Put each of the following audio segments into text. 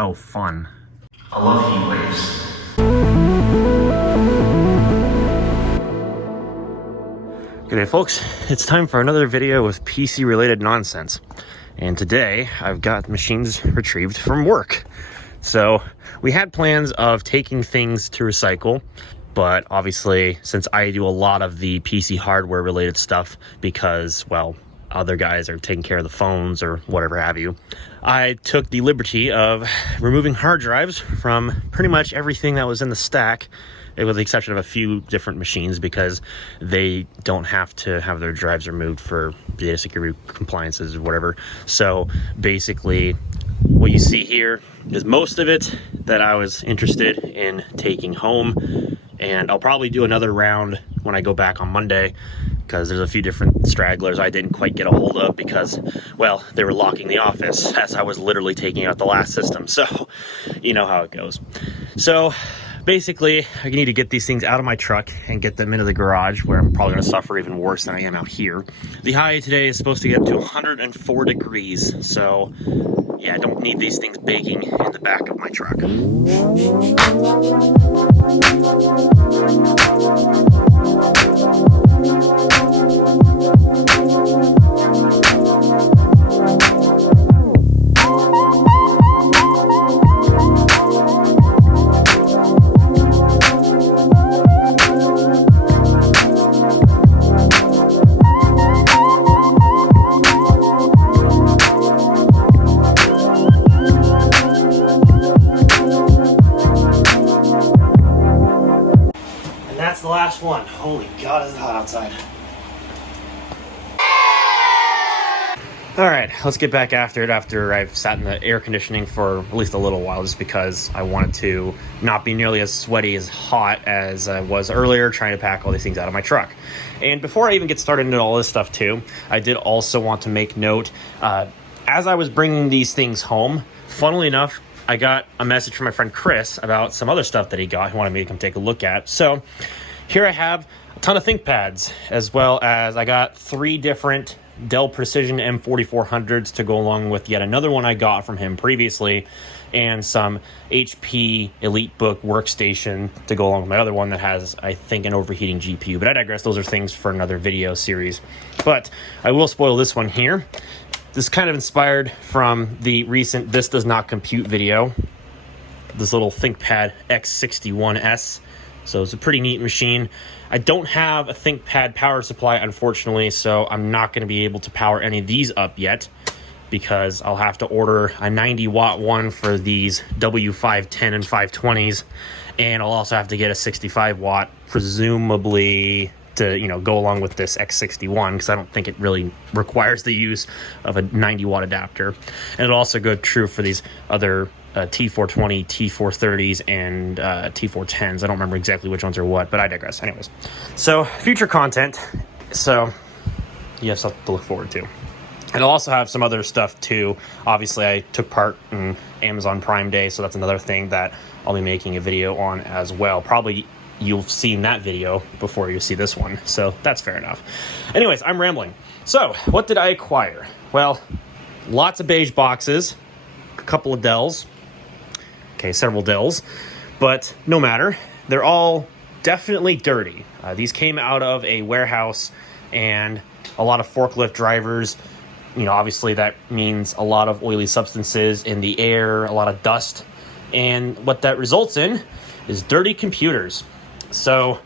Oh, fun. I love heat waves. Good day, folks. It's time for another video with PC related nonsense. And today I've got machines retrieved from work. So we had plans of taking things to recycle, but obviously since I do a lot of the PC hardware related stuff because, well, other guys are taking care of the phones or whatever have you, I took the liberty of removing hard drives from pretty much everything that was in the stack, with the exception of a few different machines because they don't have to have their drives removed for data security compliances or whatever. So basically what you see here is most of it that I was interested in taking home, and I'll probably do another round when I go back on Monday because there's a few different stragglers I didn't quite get a hold of because, well, they were locking the office as I was literally taking out the last system. So you know how it goes. So basically, I need to get these things out of my truck and get them into the garage where I'm probably going to suffer even worse than I am out here. The high today is supposed to get up to 104 degrees, so yeah, I don't need these things baking in the back of my truck. That's the last one. Holy God, is it hot outside. Alright, let's get back after it after I've sat in the air conditioning for at least a little while just because I wanted to not be nearly as sweaty as hot as I was earlier trying to pack all these things out of my truck. And before I even get started into all this stuff too, I did also want to make note, as I was bringing these things home, funnily enough, I got a message from my friend Chris about some other stuff that he got. He wanted me to come take a look at. So here I have a ton of ThinkPads, as well as I got 3 different Dell Precision M4400s to go along with yet another one I got from him previously, and some HP EliteBook workstation to go along with my other one that has, I think, an overheating GPU. But I digress. Those are things for another video series. But I will spoil this one here. This is kind of inspired from the recent This Does Not Compute video. This little ThinkPad X61S. So it's a pretty neat machine. I don't have a ThinkPad power supply, unfortunately, so I'm not going to be able to power any of these up yet because I'll have to order a 90-watt one for these W510 and 520s, and I'll also have to get a 65-watt, presumably to go along with this X61 because I don't think it really requires the use of a 90-watt adapter. And it'll also go true for these other T420, T430s, and T410s. I don't remember exactly which ones are what, but I digress. Anyways, so future content. So you have stuff to look forward to. And I'll also have some other stuff too. Obviously, I took part in Amazon Prime Day, so that's another thing that I'll be making a video on as well. Probably you've seen that video before you see this one, so that's fair enough. Anyways, I'm rambling. So what did I acquire? Well, lots of beige boxes, a couple of Dells, okay, several Dells, but no matter. They're all definitely dirty. These came out of a warehouse, and a lot of forklift drivers, obviously that means a lot of oily substances in the air, a lot of dust, and what that results in is dirty computers. So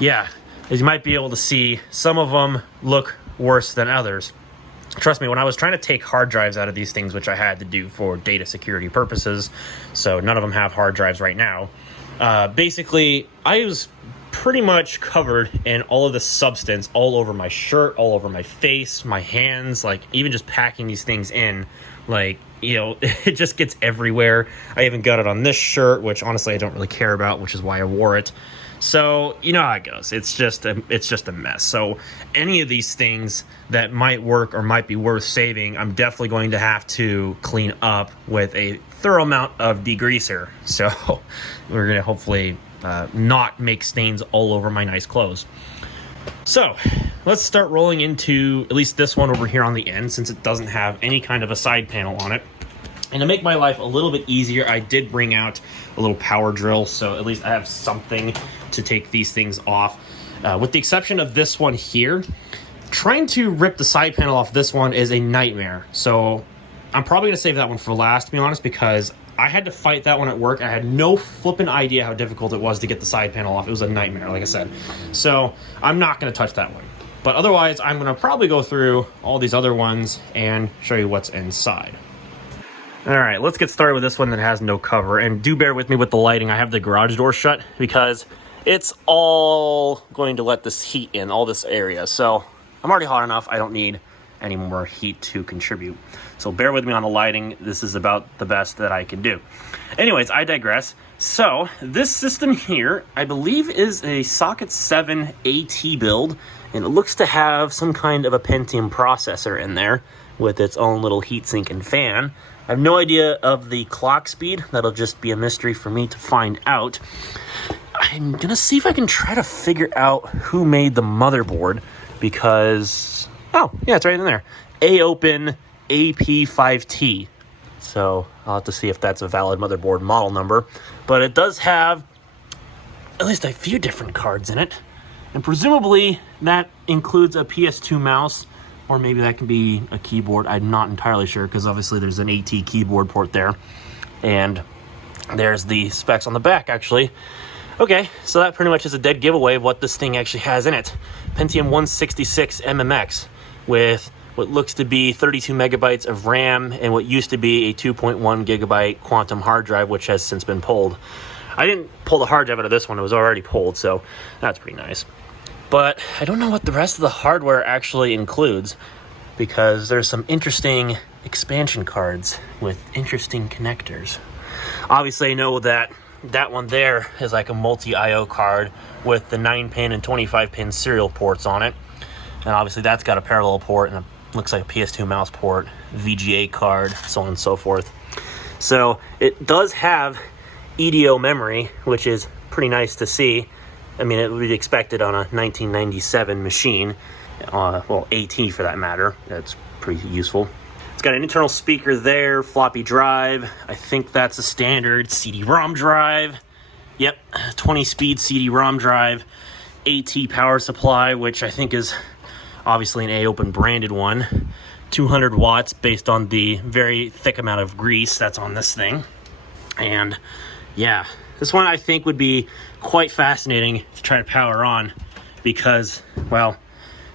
yeah, as you might be able to see, some of them look worse than others. Trust me, when I was trying to take hard drives out of these things, which I had to do for data security purposes, so none of them have hard drives right now, basically I was pretty much covered in all of the substance all over my shirt, all over my face, my hands, like even just packing these things in, like, it just gets everywhere. I even got it on this shirt, which honestly I don't really care about, which is why I wore it. So you know how it goes. It's just a mess. So any of these things that might work or might be worth saving, I'm definitely going to have to clean up with a thorough amount of degreaser. So we're going to hopefully not make stains all over my nice clothes. So let's start rolling into at least this one over here on the end, since it doesn't have any kind of a side panel on it. And to make my life a little bit easier, I did bring out a little power drill, so at least I have something to take these things off. With the exception of this one here, trying to rip the side panel off this one is a nightmare. So I'm probably going to save that one for last, to be honest, because I had to fight that one at work. I had no flipping idea how difficult it was to get the side panel off. It was a nightmare, like I said. So I'm not going to touch that one. But otherwise, I'm going to probably go through all these other ones and show you what's inside. All right, let's get started with this one that has no cover. And do bear with me with the lighting. I have the garage door shut because it's all going to let this heat in, all this area. So I'm already hot enough. I don't need any more heat to contribute. So bear with me on the lighting. This is about the best that I can do. Anyways, I digress. So this system here, I believe, is a Socket 7 AT build. And it looks to have some kind of a Pentium processor in there with its own little heatsink and fan. I have no idea of the clock speed. That'll just be a mystery for me to find out. I'm gonna see if I can try to figure out who made the motherboard because, oh, yeah, it's right in there. AOpen AP5T. So I'll have to see if that's a valid motherboard model number. But it does have at least a few different cards in it. And presumably that includes a PS2 mouse, or maybe that can be a keyboard. I'm not entirely sure because obviously there's an AT keyboard port there. And there's the specs on the back, actually. Okay, so that pretty much is a dead giveaway of what this thing actually has in it. Pentium 166 MMX with what looks to be 32 megabytes of RAM and what used to be a 2.1 gigabyte quantum hard drive, which has since been pulled. I didn't pull the hard drive out of this one. It was already pulled, so that's pretty nice. But I don't know what the rest of the hardware actually includes because there's some interesting expansion cards with interesting connectors. Obviously, I know that that one there is like a multi-IO card with the 9-pin and 25-pin serial ports on it. And obviously that's got a parallel port and it looks like a PS2 mouse port, VGA card, so on and so forth. So it does have EDO memory, which is pretty nice to see. I mean, it would be expected on a 1997 machine, well, AT for that matter. That's pretty useful. It's got an internal speaker there, floppy drive. I think that's a standard CD-ROM drive. Yep, 20-speed CD-ROM drive. AT power supply, which I think is obviously an AOpen branded one. 200 watts based on the very thick amount of grease that's on this thing. And yeah, this one I think would be quite fascinating to try to power on because, well,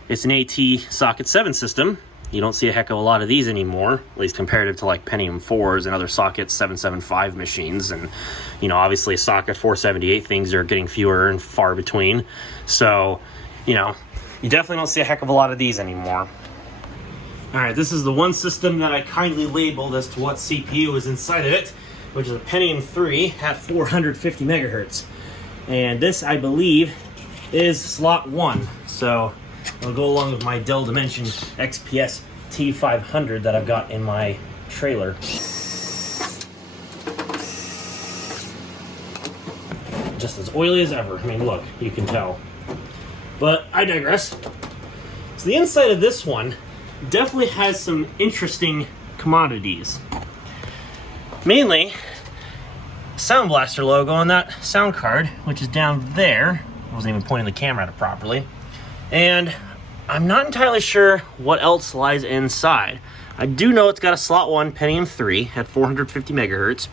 it's an AT Socket 7 system. You don't see a heck of a lot of these anymore, at least comparative to like Pentium 4s and other Socket 775 machines. And, you know, obviously Socket 478 things are getting fewer and far between. So, you know, you definitely don't see a heck of a lot of these anymore. All right, this is the one system that I kindly labeled as to what CPU is inside of it, which is a Pentium 3 at 450 megahertz. And this, I believe, is slot 1. So it'll go along with my Dell Dimension XPS T500 that I've got in my trailer. Just as oily as ever. I mean, look, you can tell. But I digress. So the inside of this one definitely has some interesting commodities. Mainly, Sound Blaster logo on that sound card, which is down there. I wasn't even pointing the camera at it properly. And I'm not entirely sure what else lies inside. I do know it's got a slot 1 Pentium 3 at 450 megahertz.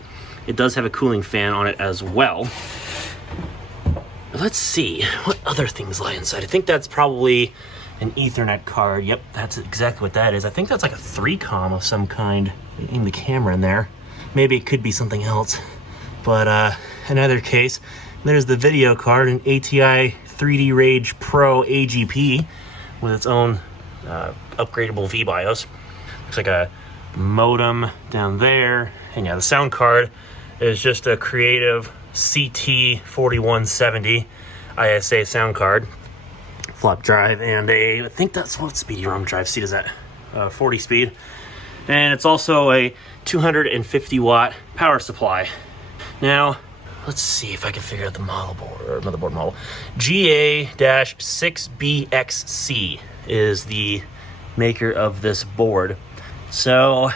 It does have a cooling fan on it as well. Let's see, what other things lie inside? I think that's probably an Ethernet card. Yep, that's exactly what that is. I think that's like a 3-com of some kind. Aim the camera in there. Maybe it could be something else. But in either case, there's the video card, an ATI 3D Rage Pro AGP with its own upgradable VBIOS. Looks like a modem down there. And yeah, the sound card is just a Creative CT4170 ISA sound card. Flop drive and I think that's what speedy-ROM drive seat is at, 40 speed. And it's also a 250 watt power supply. Now, let's see if I can figure out the motherboard model. GA-6BXC is the maker of this board. So,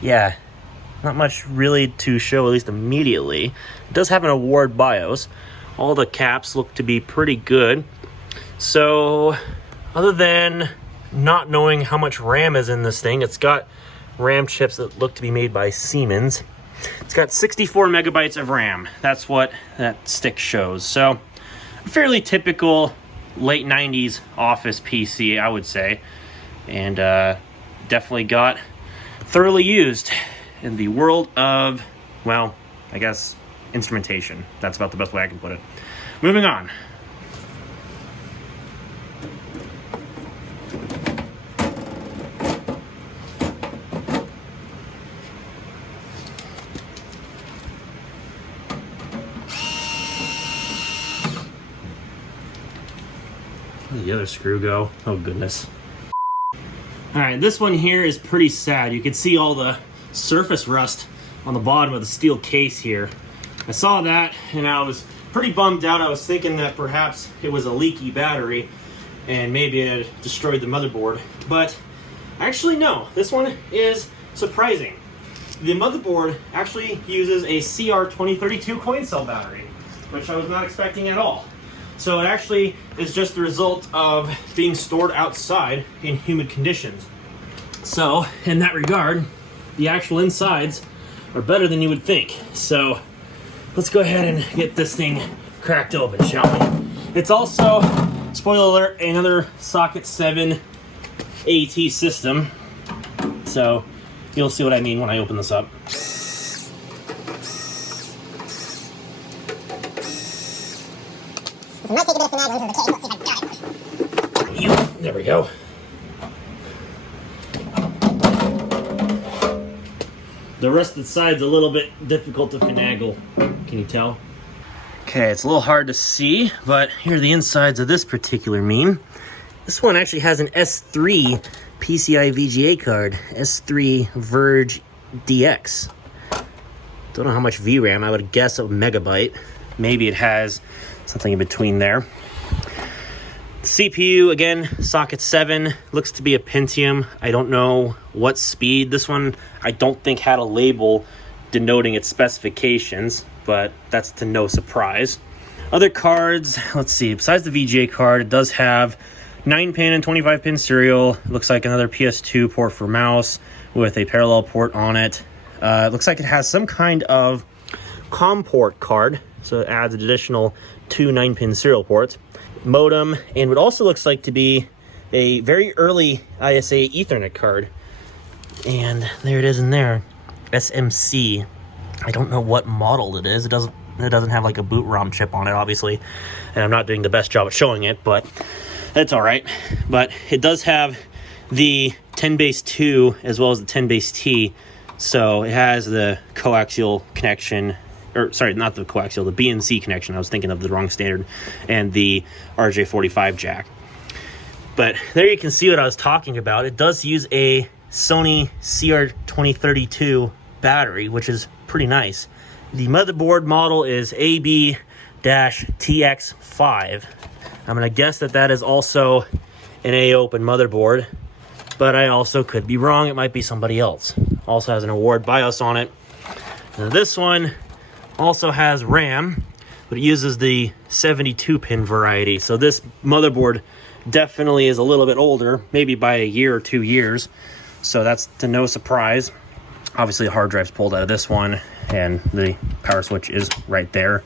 yeah, not much really to show, at least immediately. It does have an award BIOS. All the caps look to be pretty good. So, other than not knowing how much RAM is in this thing, it's got RAM chips that look to be made by Siemens. It's got 64 megabytes of RAM. That's what that stick shows. So, a fairly typical late 90s office PC, I would say. And definitely got thoroughly used in the world of, well, I guess, instrumentation. That's about the best way I can put it. Moving on. Where'd the other screw go? Oh, goodness. All right, this one here is pretty sad. You can see all the surface rust on the bottom of the steel case here. I saw that and I was pretty bummed out. I was thinking that perhaps it was a leaky battery and maybe it had destroyed the motherboard. But actually, no. This one is surprising. The motherboard actually uses a CR2032 coin cell battery, which I was not expecting at all. So it actually is just the result of being stored outside in humid conditions. So in that regard, the actual insides are better than you would think. So let's go ahead and get this thing cracked open, shall we? It's also, spoiler alert, another Socket 7 AT system. So you'll see what I mean when I open this up. It might take a bit of finagling for the case. Let's see if I got it. There we go. The rusted side's a little bit difficult to finagle. Can you tell? Okay, it's a little hard to see, but here are the insides of this particular meme. This one actually has an S3 PCI VGA card, S3 Verge DX. Don't know how much VRAM, I would guess a megabyte. Maybe it has something in between there. The CPU, again, Socket 7, looks to be a Pentium. I don't know what speed. This one, I don't think had a label denoting its specifications, but that's to no surprise. Other cards, let's see, besides the VGA card, it does have 9-pin and 25-pin serial. It looks like another PS2 port for mouse with a parallel port on it. It looks like it has some kind of COM port card, so it adds an additional 2 9-pin serial ports, modem, and what also looks like to be a very early ISA Ethernet card. And there it is in there, SMC. I don't know what model it is. It doesn't have like a boot ROM chip on it, obviously, and I'm not doing the best job at showing it, but that's all right. But it does have the 10 base 2 as well as the 10 base T, so it has the coaxial connection. Or sorry, not the coaxial, the BNC connection. I was thinking of the wrong standard, and the RJ45 jack. But there you can see what I was talking about. It does use a Sony CR2032 battery, which is pretty nice. The motherboard model is AB-TX5. I'm gonna guess that that is also an A-open motherboard, but I also could be wrong. It might be somebody else. Also has an award BIOS on it. Now this one also has RAM, but it uses the 72-pin variety. So this motherboard definitely is a little bit older, maybe by a year or 2 years. So that's to no surprise. Obviously, the hard drive's pulled out of this one, and the power switch is right there.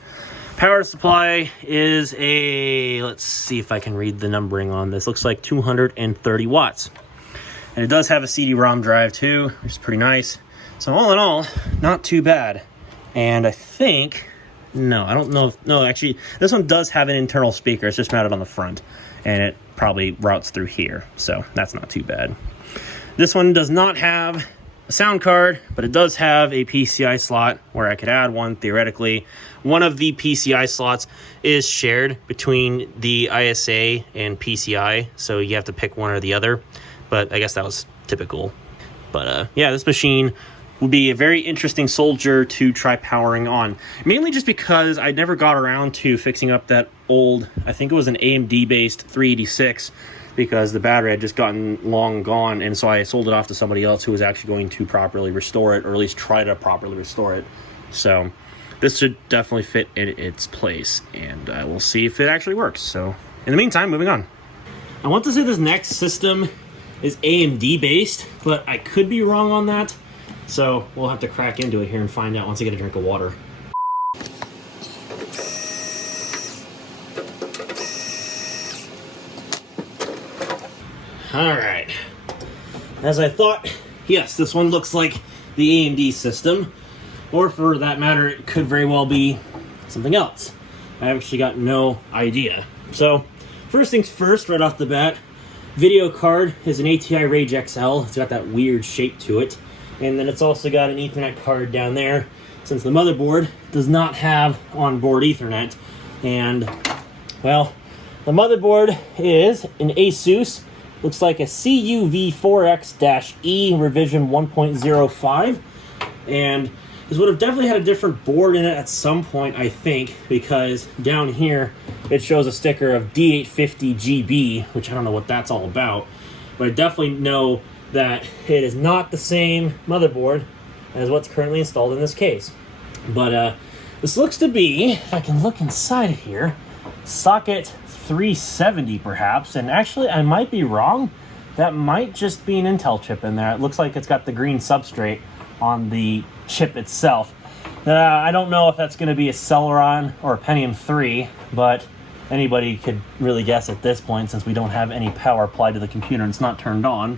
Power supply is a, let's see if I can read the numbering on this. Looks like 230 watts. And it does have a CD-ROM drive too, which is pretty nice. So all in all, not too bad. And I think, no, I don't know if, no, actually, this one does have an internal speaker. It's just mounted on the front, and it probably routes through here, so that's not too bad. This one does not have a sound card, but it does have a PCI slot where I could add one theoretically. One of the PCI slots is shared between the ISA and PCI, so you have to pick one or the other, but I guess that was typical. But yeah, this machine would be a very interesting soldier to try powering on, mainly just because I never got around to fixing up that old, I think it was an AMD based 386 because the battery had just gotten long gone, and so I sold it off to somebody else who was actually going to properly restore it, or at least try to properly restore it. So this should definitely fit in its place, and we'll see if it actually works. So in the meantime, moving on. I want to say this next system is AMD based, but I could be wrong on that. So we'll have to crack into it here and find out once I get a drink of water. All right. As I thought, yes, this one looks like the AMD system, or for that matter, it could very well be something else. I actually got no idea. So, first things first, right off the bat, video card is an ATI Rage XL. It's got that weird shape to it. And then it's also got an Ethernet card down there, since the motherboard does not have onboard Ethernet. And, well, the motherboard is an Asus. Looks like a CUV4X-E revision 1.05. And this would have definitely had a different board in it at some point, I think, because down here it shows a sticker of D850GB, which I don't know what that's all about. But I definitely know that it is not the same motherboard as what's currently installed in this case. But this looks to be, if I can look inside of here, socket 370 perhaps, and actually I might be wrong. That might just be an Intel chip in there. It looks like it's got the green substrate on the chip itself. I don't know if that's going to be a Celeron or a Pentium 3, but anybody could really guess at this point since we don't have any power applied to the computer and it's not turned on.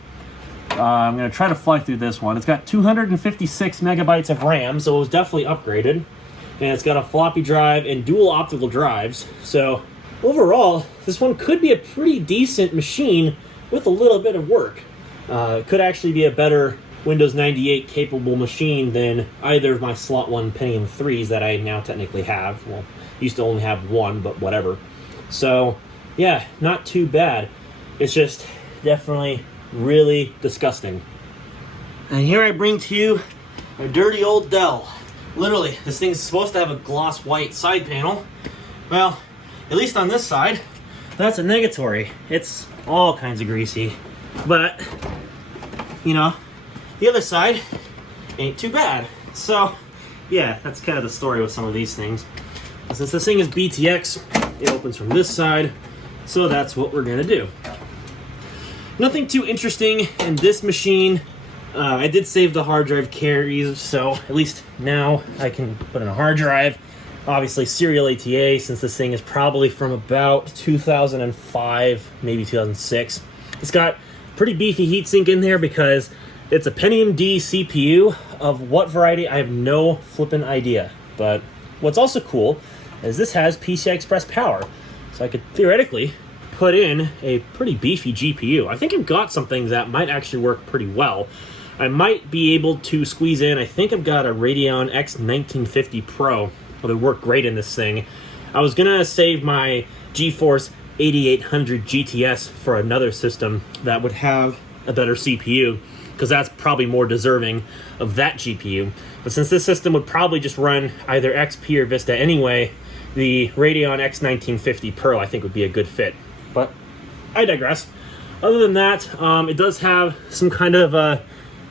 I'm going to try to fly through this one. It's got 256 megabytes of RAM, so it was definitely upgraded. And it's got a floppy drive and dual optical drives, so overall, this one could be a pretty decent machine with a little bit of work. It could actually be a better Windows 98 capable machine than either of my Slot 1 Pentium 3s that I now technically have. Well, used to only have one, but whatever. So, yeah, not too bad. It's just definitely really disgusting. And here I bring to you a dirty old Dell. Literally, this thing's supposed to have a gloss white side panel. Well, at least on this side, that's a negatory. It's all kinds of greasy. But, you know, the other side ain't too bad. So, yeah, that's kind of the story with some of these things. Since this thing is BTX, it opens from this side, so that's what we're gonna do. Nothing too interesting in this machine. I did save the hard drive carries, so at least now I can put in a hard drive. Obviously serial ATA, since this thing is probably from about 2005, maybe 2006. It's got pretty beefy heatsink in there because it's a Pentium D CPU. Of what variety, I have no flippin' idea. But what's also cool is this has PCI Express power. So I could theoretically put in a pretty beefy GPU. I think I've got some things that might actually work pretty well. I might be able to squeeze in, I think I've got a Radeon X1950 Pro. It would work great in this thing. I was gonna save my GeForce 8800 GTS for another system that would have a better CPU, because that's probably more deserving of that GPU. But since this system would probably just run either XP or Vista anyway, the Radeon X1950 Pro I think would be a good fit. But I digress. Other than that, it does have some kind of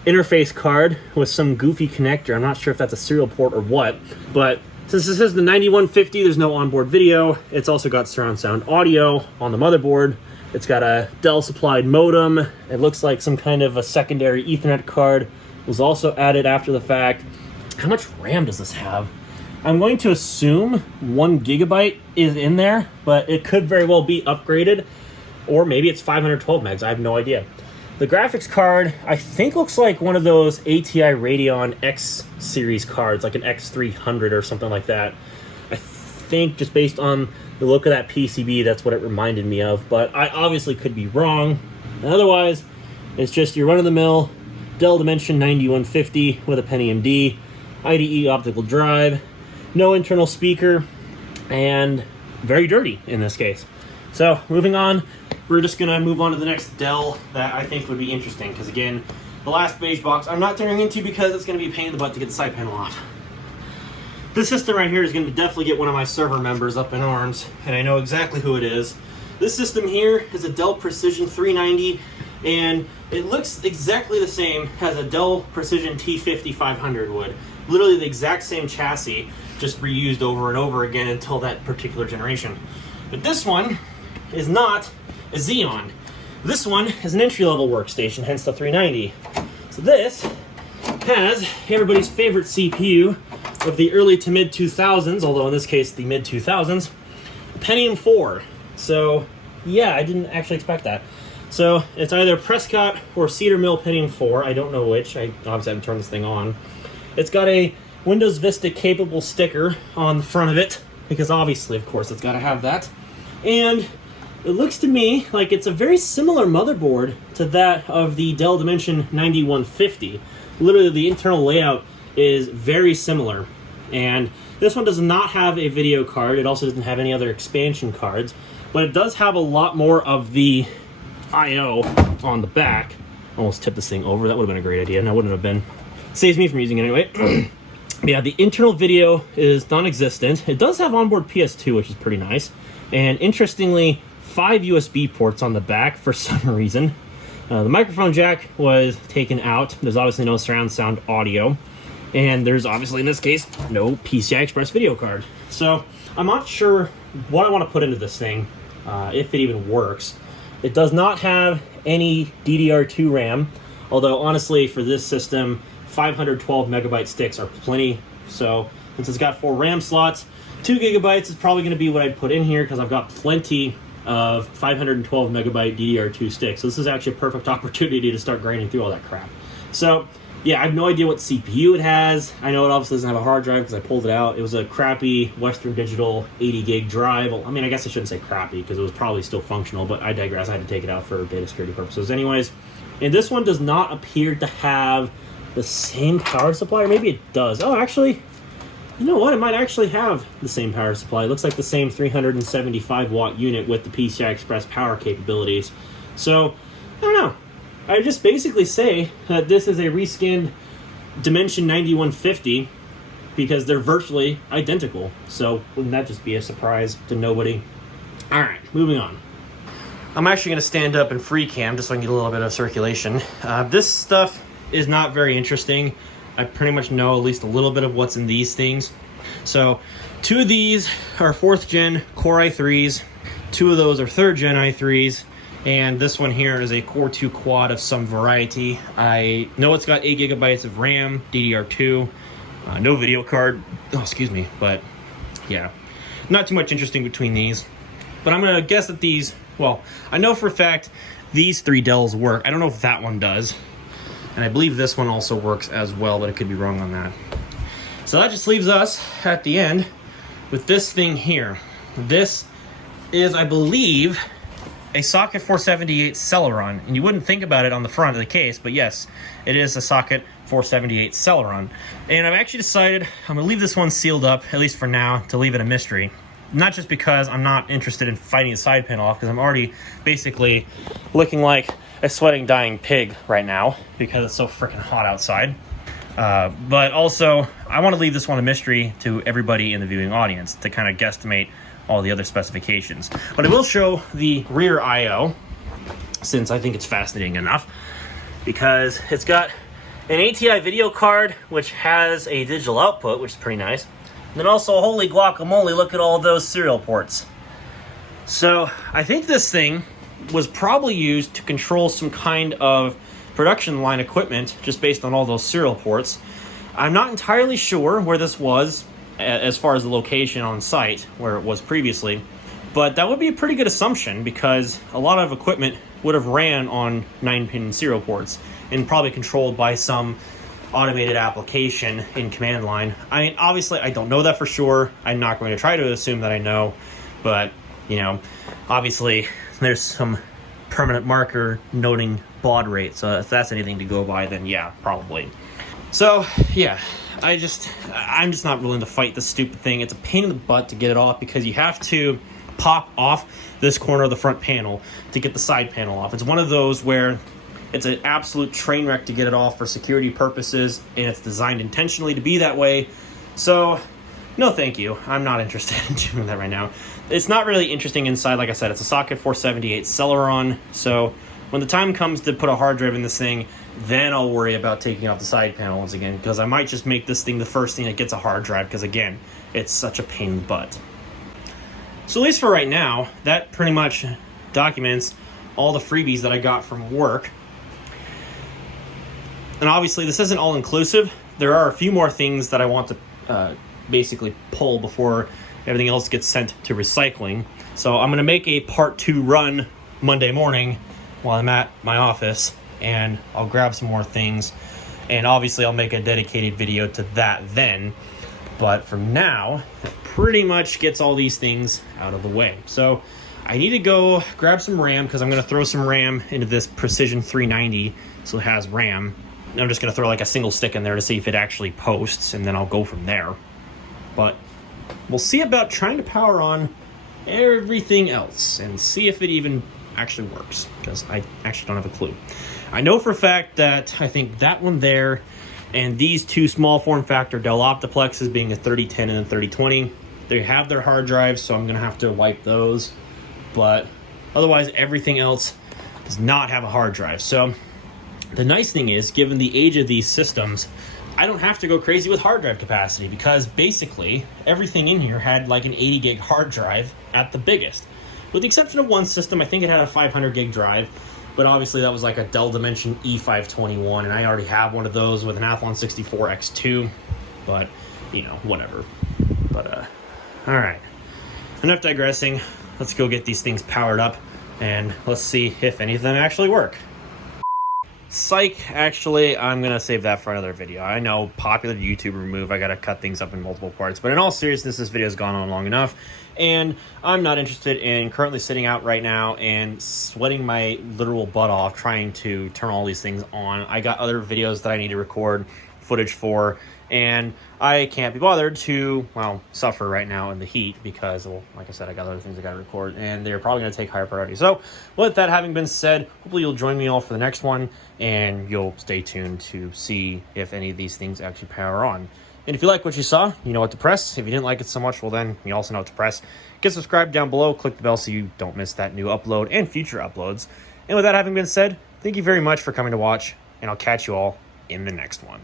interface card with some goofy connector. I'm not sure if that's a serial port or what, but since this is the 9150, there's no onboard video. It's also got surround sound audio on the motherboard. It's got a Dell supplied modem. It looks like some kind of a secondary Ethernet card was also added after the fact. How much RAM does this have? I'm going to assume 1 gigabyte is in there, but it could very well be upgraded, or maybe it's 512 megs. I have no idea. The graphics card, I think, looks like one of those ATI Radeon X series cards, like an X300 or something like that. I think just based on the look of that PCB, that's what it reminded me of, but I obviously could be wrong. And otherwise, it's just your run-of-the-mill Dell Dimension 9150 with a Pentium D, IDE optical drive, no internal speaker, and very dirty in this case. So, moving on, we're just going to move on to the next Dell that I think would be interesting, because again, the last beige box I'm not tearing into because it's going to be a pain in the butt to get the side panel off. This system right here is going to definitely get one of my server members up in arms, and I know exactly who it is. This system here is a Dell Precision 390, and it looks exactly the same as a Dell Precision T50-500 would. Literally the exact same chassis, just reused over and over again until that particular generation. But this one is not a Xeon. This one is an entry-level workstation, hence the 390. So this has everybody's favorite CPU of the early to mid 2000s, although in this case the mid 2000s, Pentium 4. So yeah, I didn't actually expect that. So it's either Prescott or Cedar Mill Pentium 4. I don't know which. I obviously haven't turned this thing on. It's got a Windows Vista capable sticker on the front of it, because obviously, of course, it's got to have that. And it looks to me like it's a very similar motherboard to that of the Dell Dimension 9150. Literally, the internal layout is very similar. And this one does not have a video card. It also doesn't have any other expansion cards. But it does have a lot more of the I/O on the back. Almost tipped this thing over. That would have been a great idea. And I wouldn't have been. Saves me from using it anyway. Yeah, the internal video is non-existent. It does have onboard PS2, which is pretty nice. And interestingly, 5 USB ports on the back for some reason. The microphone jack was taken out. There's obviously no surround sound audio. And there's obviously, in this case, no PCI Express video card. So I'm not sure what I want to put into this thing, if it even works. It does not have any DDR2 RAM, although honestly for this system, 512 megabyte sticks are plenty. So since it's got 4 RAM slots, 2 gigabytes is probably going to be what I'd put in here, because I've got plenty of 512 megabyte DDR2 sticks. So this is actually a perfect opportunity to start grinding through all that crap. So yeah, I have no idea what CPU it has. I know it obviously doesn't have a hard drive because I pulled it out. It was a crappy Western Digital 80 gig drive. I mean, I guess I shouldn't say crappy because it was probably still functional, but I digress. I had to take it out for data security purposes. Anyways, and this one does not appear to have the same power supply, or maybe it does. Oh, actually, you know what? It might actually have the same power supply. It looks like the same 375 watt unit with the PCI Express power capabilities. So, I don't know. I just basically say that this is a reskinned Dimension 9150 because they're virtually identical. So, wouldn't that just be a surprise to nobody? Alright, moving on. I'm actually going to stand up in free cam just so I can get a little bit of circulation. This stuff is not very interesting. I pretty much know at least a little bit of what's in these things. So 2 of these are 4th gen Core i3s, 2 of those are 3rd gen i3s, and this one here is a Core 2 quad of some variety. I know it's got 8 gigabytes of RAM, DDR2, no video card, but yeah, not too much interesting between these. But I'm gonna guess that these, well, I know for a fact these 3 Dells work. I don't know if that one does. And I believe this one also works as well, but I could be wrong on that. So that just leaves us at the end with this thing here. This is, I believe, a Socket 478 Celeron. And you wouldn't think about it on the front of the case, but yes, it is a Socket 478 Celeron. And I've actually decided I'm gonna leave this one sealed up, at least for now, to leave it a mystery. Not just because I'm not interested in fighting the side panel off, because I'm already basically looking like a sweating, dying pig right now because it's so freaking hot outside. But also, I want to leave this one a mystery to everybody in the viewing audience to kind of guesstimate all the other specifications. But I will show the rear I/O, since I think it's fascinating enough, because it's got an ATI video card, which has a digital output, which is pretty nice. And then also, holy guacamole, look at all those serial ports. So I think this thing was probably used to control some kind of production line equipment just based on all those serial ports. I'm not entirely sure where this was as far as the location on site where it was previously, but that would be a pretty good assumption because a lot of equipment would have ran on 9-pin serial ports and probably controlled by some automated application in command line. I mean, obviously I don't know that for sure. I'm not going to try to assume that I know, but you know, obviously there's some permanent marker noting baud rate, so if that's anything to go by, then yeah, probably. So yeah, I'm just not willing to fight this stupid thing. It's a pain in the butt to get it off because you have to pop off this corner of the front panel to get the side panel off. It's one of those where it's an absolute train wreck to get it off for security purposes, and it's designed intentionally to be that way. So No, thank you. I'm not interested in doing that right now. It's not really interesting inside. Like I said, it's a socket 478 Celeron. So when the time comes to put a hard drive in this thing, then I'll worry about taking off the side panel once again, because I might just make this thing the first thing that gets a hard drive, because again, it's such a pain in the butt. So at least for right now, that pretty much documents all the freebies that I got from work. And obviously this isn't all inclusive. There are a few more things that I want to basically pull before everything else gets sent to recycling. So I'm going to make a part 2 run Monday morning while I'm at my office, and I'll grab some more things, and obviously I'll make a dedicated video to that then. But for now, that pretty much gets all these things out of the way. So I need to go grab some RAM, because I'm going to throw some RAM into this Precision 390 so it has RAM. And I'm just going to throw like a single stick in there to see if it actually posts, and then I'll go from there. But we'll see about trying to power on everything else and see if it even actually works, because I actually don't have a clue. I know for a fact that I think that one there and these two small form factor Dell Optiplexes, being a 3010 and a 3020, they have their hard drives, so I'm going to have to wipe those. But otherwise, everything else does not have a hard drive. So the nice thing is, given the age of these systems, I don't have to go crazy with hard drive capacity, because basically everything in here had like an 80 gig hard drive at the biggest. With the exception of one system, I think it had a 500 gig drive, but obviously that was like a Dell Dimension E521, and I already have one of those with an Athlon 64 X2, but, you know, whatever. But, alright. Enough digressing. Let's go get these things powered up, and let's see if any of them actually work. Psych, actually, I'm going to save that for another video. I know, popular YouTuber move, I got to cut things up in multiple parts, but in all seriousness, this video has gone on long enough, and I'm not interested in currently sitting out right now and sweating my literal butt off trying to turn all these things on. I got other videos that I need to record footage for, and I can't be bothered to, well, suffer right now in the heat because, well, like I said, I got other things I got to record, and they're probably going to take higher priority. So with that having been said, hopefully you'll join me all for the next one, and you'll stay tuned to see if any of these things actually power on. And if you like what you saw, you know what to press. If you didn't like it so much, well then, you also know what to press. Get subscribed down below, click the bell so you don't miss that new upload and future uploads. And with that having been said, thank you very much for coming to watch, and I'll catch you all in the next one.